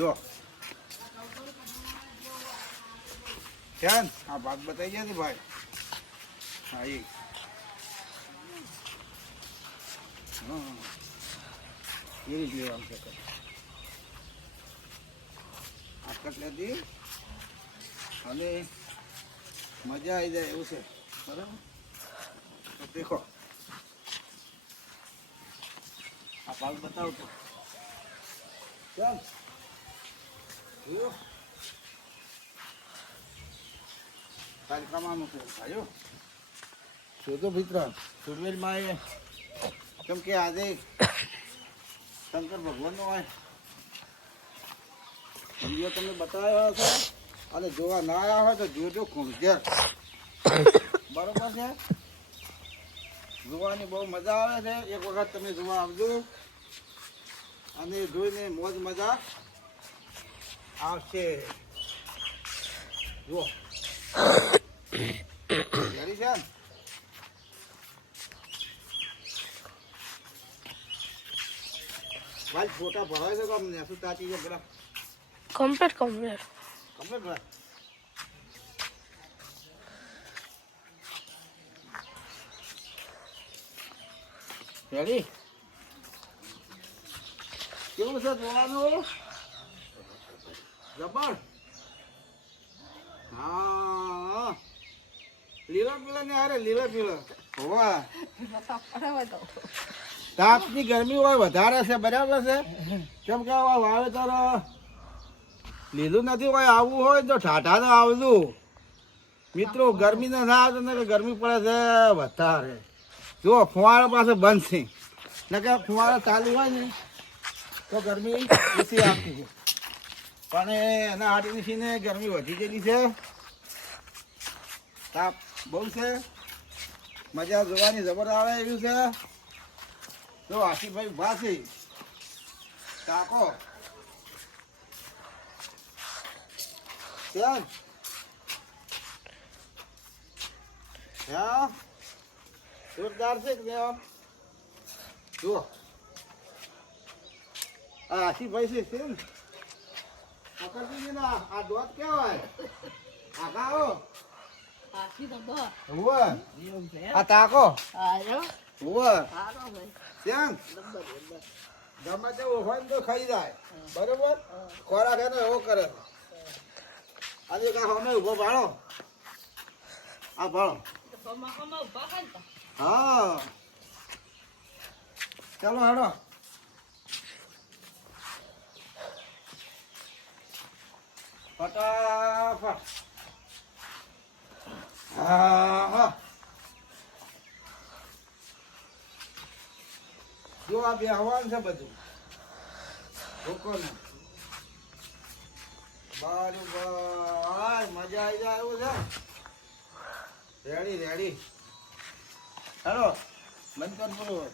જો ક્યાં આ ભાગ બતાવી ગયા ભાઈ. હા એ એ જ લેવાનું છે. આ કટલેથી અને મજા આવી જાય એવું છે. બરાબર, તો દેખો આ ભાગ બતાવતો ચાલ કાર્યક્રમનું છે ભાઈઓ. શોધો મિત્ર સુરવેલમાં એ કેમ કે આજે શંકર ભગવાનનો હોય વિડીયો તમને બતાવ્યો છે અને જોવા ના આવ્યા હોય તો જોજો ઘૂમઝેર. બરોબર છે, જોવાની બહુ મજા આવે છે. એક વખત તમે જોવા આવજો અને જોઈને મોજ મજા આવશે. જુઓ રેડી છે ને? ભાઈ ફોટા ભરાય છે તો અમને શું તાતી છે પેલા કમ્પ્લીટ કમ્પ્લીટ ભાઈ. રેડી કેવું છે જોવાનું? જબર. હા લીલા પીલા ને અરે લીલા પીલા હોવા તાપની ગરમી હોય વધારે છે. બરાબર છે, કેમ કે વાવેતર લીધું નથી હોય. આવવું હોય તો ઠાઠા તો આવતું મિત્રો. ગરમી ના આવે તો ગરમી પડે છે વધારે. જો ફુવારો પાસે બંધ છે ને કે ફુવારો ચાલુ હોય ને તો ગરમી ઓછી આવતી છે, પણ એના હાથની ને ગરમી વધી ગયેલી છે. તાપ બહુ છે, મજા જોવાની જબર આવે એવું છે. જો આશીભાઈ ઉભા છે તાકો ચાલ હા જોરદાર છે કે જુઓ આ આશીભાઈ છે ને પકડતી ના આ દોત કેવાય આખા આ તાકો ત્યાં ગમે તેવું હોય તો ખાઈ જાય. બરોબર, ખોરાક એને એવો કરે. આજે કા અમે ઉભો ભાળો આ ભાળો. હા ચાલો હેડો. ફટાફટ. હા હા જો આ બે હવાનું છે બધું લોકોને. બરોબર મજા આવી જાય એવું છે. રેડી રેડી હેલો બંધ કર પૂરું.